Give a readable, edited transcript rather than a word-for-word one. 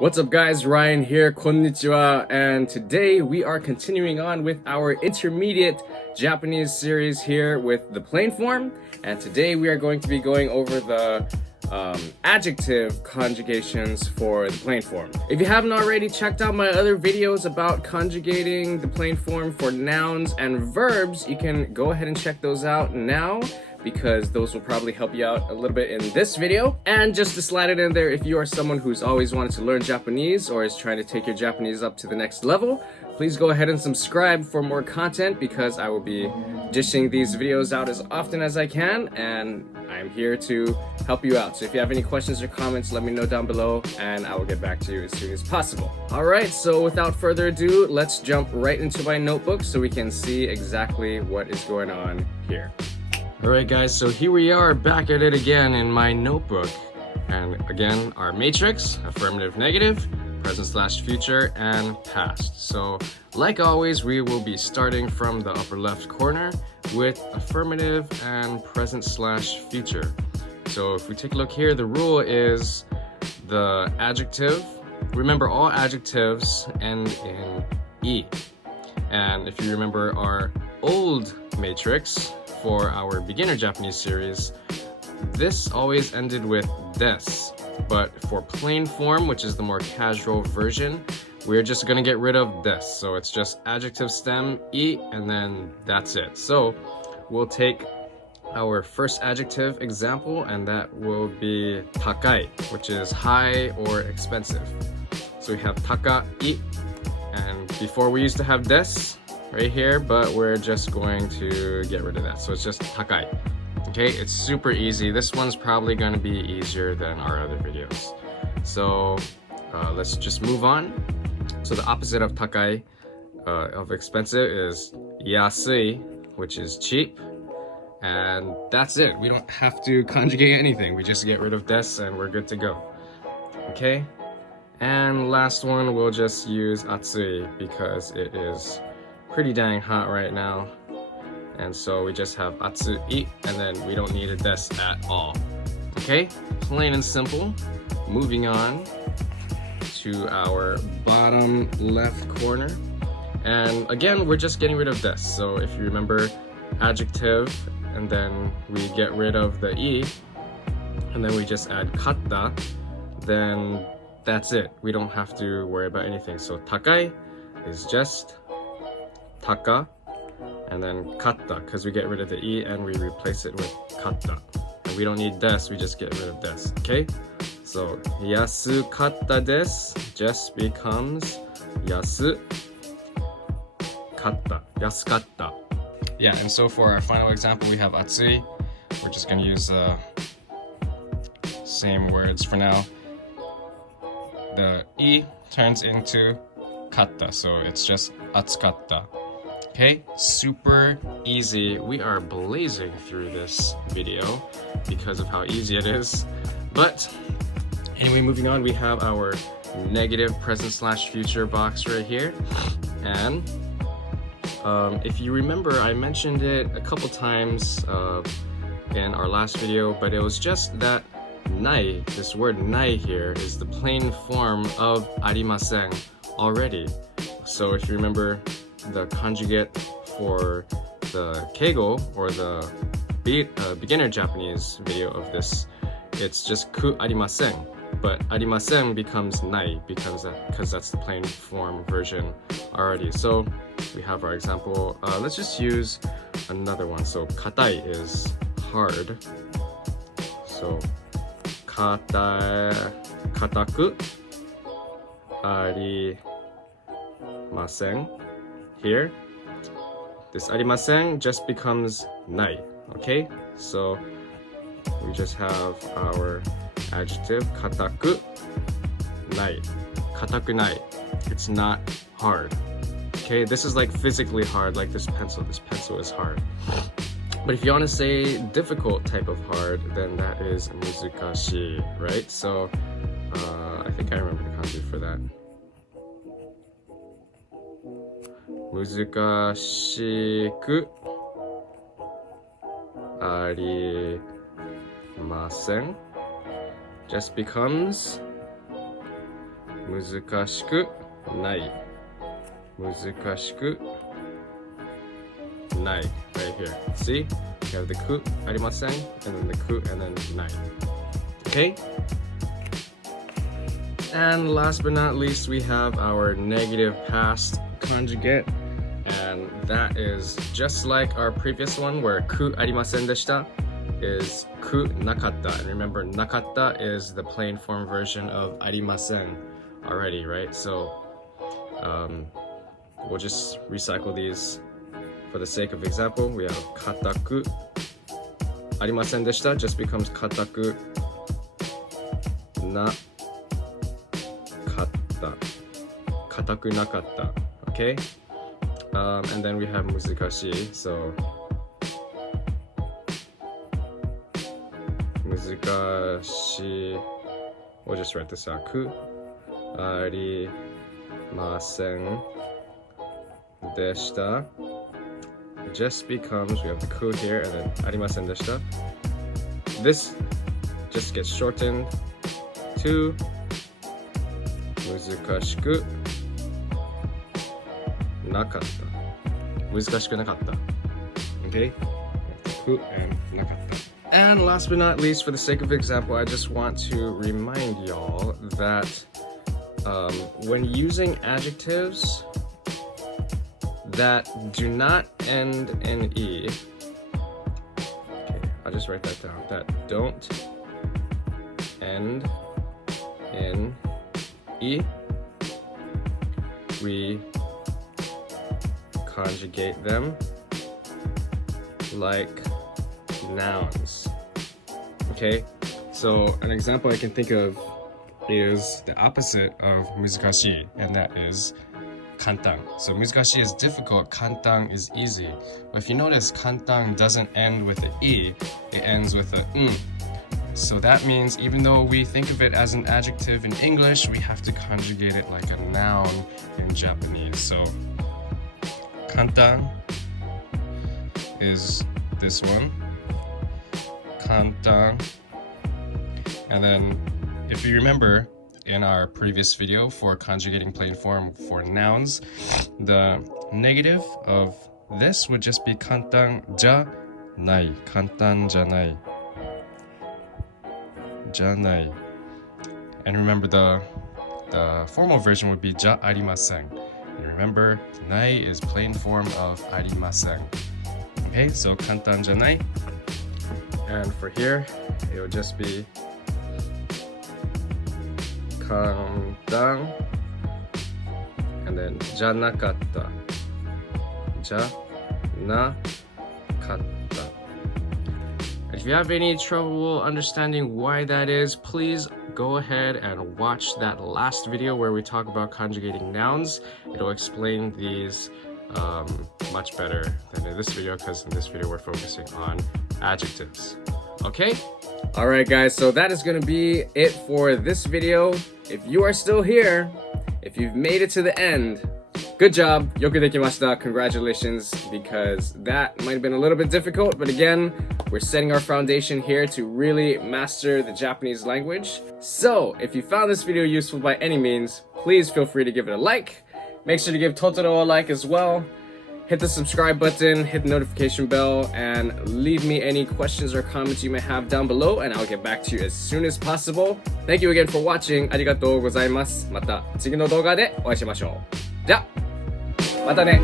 What's up guys, Ryan here, konnichiwa, and today we are continuing on with our intermediate Japanese series here with the plain form, and today we are going to be going over the adjective conjugations for the plain form. If you haven't already checked out my other videos about conjugating the plain form for nouns and verbs, you can go ahead and check those out now, because those will probably help you out a little bit in this video. And just to slide it in there, if you are someone who's always wanted to learn Japanese or is trying to take your Japanese up to the next level, please go ahead and subscribe for more content, because I will be dishing these videos out as often as I can, and I'm here to help you out. So if you have any questions or comments, let me know down below and I will get back to you as soon as possible. Alright, so without further ado, let's jump right into my notebook so we can see exactly what is going on here. Alright guys, so here we are back at it again in my notebook. And again, our matrix, affirmative, negative, present/future, and past. So like always, we will be starting from the upper left corner with affirmative and present/future. So if we take a look here, the rule is the adjective. Remember, all adjectives end in E. And if you remember our old matrix, for our beginner Japanese series, this always ended with des. But for plain form, which is the more casual version, we're just gonna get rid of des. So it's just adjective stem, I, and then that's it. So we'll take our first adjective example, and that will be takai, which is high or expensive. So we have takai, and before we used to have des right here, but we're just going to get rid of that. So it's just takai. Okay, it's super easy. This one's probably going to be easier than our other videos. So let's just move on. So the opposite of takai, of expensive, is yasui, which is cheap. And that's it. We don't have to conjugate anything. We just get rid of des and we're good to go. Okay? And last one, we'll just use atsui because it is pretty dang hot right now, and so we just have atsui, and then we don't need a des at all. Okay, plain and simple. Moving on to our bottom left corner, and again we're just getting rid of des. So if you remember, adjective, and then we get rid of the i, and then we just add katta, then that's it. We don't have to worry about anything. So takai is just taka, and then katta, because we get rid of the i and we replace it with katta. And we don't need des, we just get rid of des. Okay, so yasu katta desu just becomes yasu katta, yasukatta. Yeah, and so for our final example, we have atsui. We're just going to use same words for now. The i turns into katta, so it's just atsukatta. Okay, super easy. We are blazing through this video because of how easy it is. But anyway, moving on, we have our negative present/future box right here. And if you remember, I mentioned it a couple times in our last video, but it was just that nai, this word nai here, is the plain form of arimasen already. So if you remember the conjugate for the keigo, or the beginner Japanese video of this, it's just ku arimasen, but arimasen becomes nai because that's the plain form version already. So we have our example. Let's just use another one. So katai is hard. So kataku arimasen. Here, this arimasen just becomes nai. Okay, so we just have our adjective kataku nai. Kataku nai. It's not hard. Okay, this is like physically hard, like this pencil. This pencil is hard. But if you want to say difficult type of hard, then that is muzukashi, right? So I think I remember the kanji for that. Muzukashiku arimasen just becomes 難しくない。難しくない right here. See? You have the くありません and then the く and then ない Okay? And last but not least, we have our negative past conjugate. And that is just like our previous one where くありませんでした is くなかった. And remember, なかった is the plain form version of ありません already, right? So we'll just recycle these for the sake of example. We have 固くありませんでした just becomes 固くなかった固くなかった okay? And then we have 難しい so 難しい we'll just write this out くありませんでした just becomes we have the く here and then ありませんでした this just gets shortened to 難しくなかった難しくなかった okay く and なかった and last but not least for the sake of example I just want to remind y'all that when using adjectives that do not end in E okay I'll just write that down that don't end in E we conjugate them like nouns okay so an example I can think of is the opposite of 難しい and that is 簡単 so 難しい is difficult 簡単 is easy but if you notice 簡単 doesn't end with an E it ends with a so that means even though we think of it as an adjective in English we have to conjugate it like a noun in Japanese so 簡単 is this one 簡単 and then if you remember in our previous video for conjugating plain form for nouns the negative of this would just be 簡単じゃない簡単じゃないじゃない and remember the formal version would be じゃありません and remember ない is plain form of ありません okay so 簡単じゃない and for here it would just be 簡単 and then じゃなかったじゃなかった If you have any trouble understanding why that is, please go ahead and watch that last video where we talk about conjugating nouns. It'll explain these much better than in this video because in this video we're focusing on adjectives. Okay? Alright guys, so that is going to be it for this video. If you are still here, if you've made it to the end, good job, よくできました congratulations, because that might have been a little bit difficult, but again, we're setting our foundation here to really master the Japanese language. So, if you found this video useful by any means, please feel free to give it a like. Make sure to give Totoro a like as well. Hit the subscribe button, hit the notification bell, and leave me any questions or comments you may have down below, and I'll get back to you as soon as possible. Thank you again for watching. ありがとうございます。また次の動画でお会いしましょう。じゃあまたね。